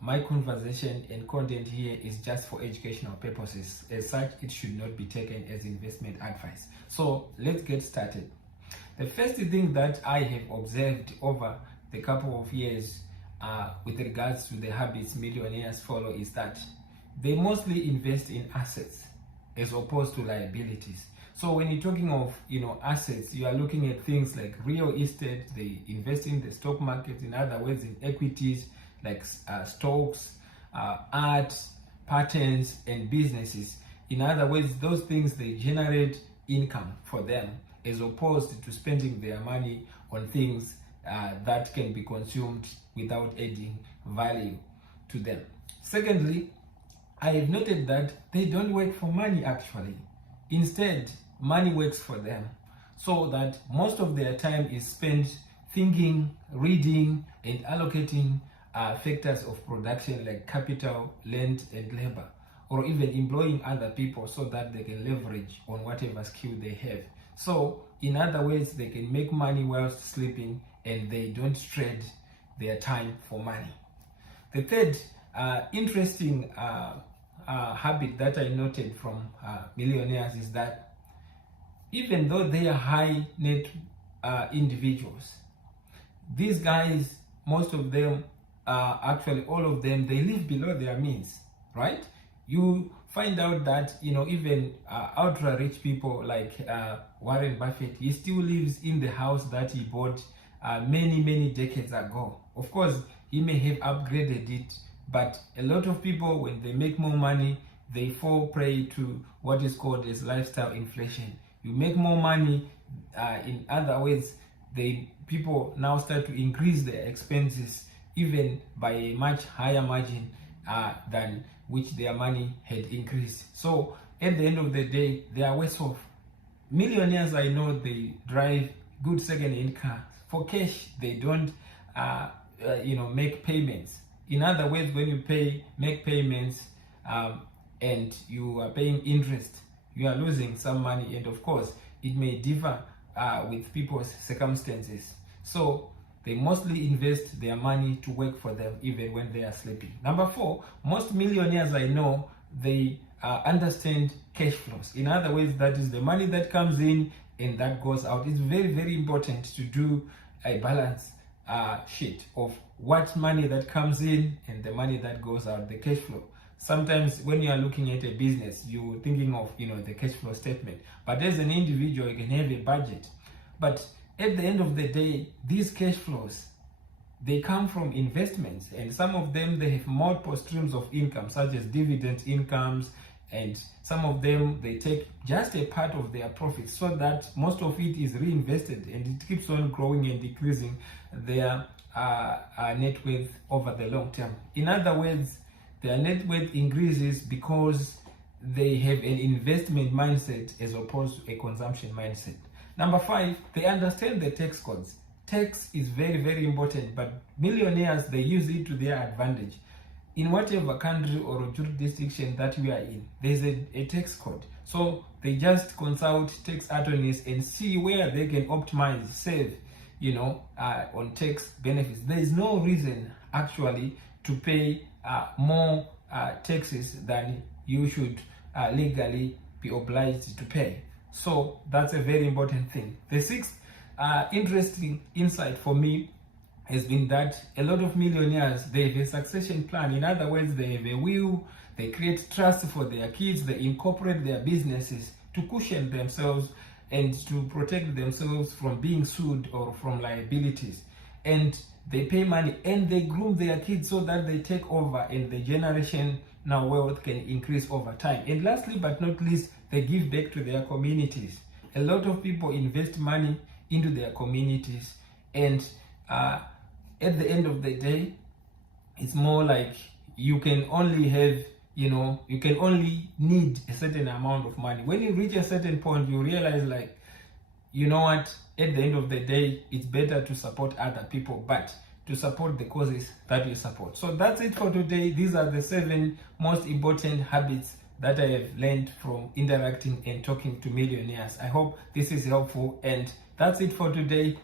my conversation and content here is just for educational purposes. As such, it should not be taken as investment advice. So let's get started. The first thing that I have observed over the couple of years with regards to the habits millionaires follow is that they mostly invest in assets as opposed to liabilities. So when you're talking of assets, you are looking at things like real estate. They invest in the stock market, in other words in equities like stocks, art, patents, and businesses. In other words, those things, they generate income for them as opposed to spending their money on things that can be consumed without adding value to them. Secondly, I have noted that they don't work for money actually. Instead, money works for them, so that most of their time is spent thinking, reading, and allocating factors of production like capital, land, and labor, or even employing other people so that they can leverage on whatever skill they have. So in other words, they can make money whilst sleeping, and they don't trade their time for money. The third interesting habit that I noted from millionaires is that even though they are high net individuals, these guys, most of them, actually all of them, they live below their means, right? You find out that even ultra rich people like Warren Buffett, he still lives in the house that he bought many decades ago. Of course, he may have upgraded it, but a lot of people, when they make more money, they fall prey to what is called as lifestyle inflation. You make more money, in other words, people now start to increase their expenses even by a much higher margin than which their money had increased. So at the end of the day, they are worse off. Millionaires, I know, they drive good second-hand cars. For cash, they don't make payments. In other words, when you make payments and you are paying interest, you are losing some money, and of course it may differ with people's circumstances. So they mostly invest their money to work for them even when they are sleeping. Number 4, most millionaires I know, they understand cash flows. In other words, that is the money that comes in and that goes out. It's very important to do a balance sheet of what money that comes in and the money that goes out, the cash flow. Sometimes when you are looking at a business, you're thinking of the cash flow statement, but as an individual you can have a budget. But at the end of the day, these cash flows, they come from investments, and some of them, they have multiple streams of income, such as dividend incomes, and some of them, they take just a part of their profits so that most of it is reinvested, and it keeps on growing and decreasing their net worth over the long term. In other words, their net worth increases because they have an investment mindset as opposed to a consumption mindset. Number 5, they understand the tax codes. Tax is very important, but millionaires, they use it to their advantage. In whatever country or jurisdiction that we are in, there's a tax code. So they just consult tax attorneys and see where they can optimize, save, on tax benefits. There is no reason actually to pay more taxes than you should legally be obliged to pay. So that's a very important thing. The 6th interesting insight for me has been that a lot of millionaires, they have a succession plan. In other words, they have a will, they create trust for their kids, they incorporate their businesses to cushion themselves and to protect themselves from being sued or from liabilities. And they pay money and they groom their kids so that they take over, and the generation now wealth can increase over time. And lastly but not least, they give back to their communities. A lot of people invest money into their communities, and at the end of the day, it's more like you can only have, you can only need a certain amount of money. When you reach a certain point, you realize like, you know what, at the end of the day, it's better to support other people, but to support the causes that you support. So that's it for today. These are the 7 most important habits that I have learned from interacting and talking to millionaires. I hope this is helpful, and that's it for today.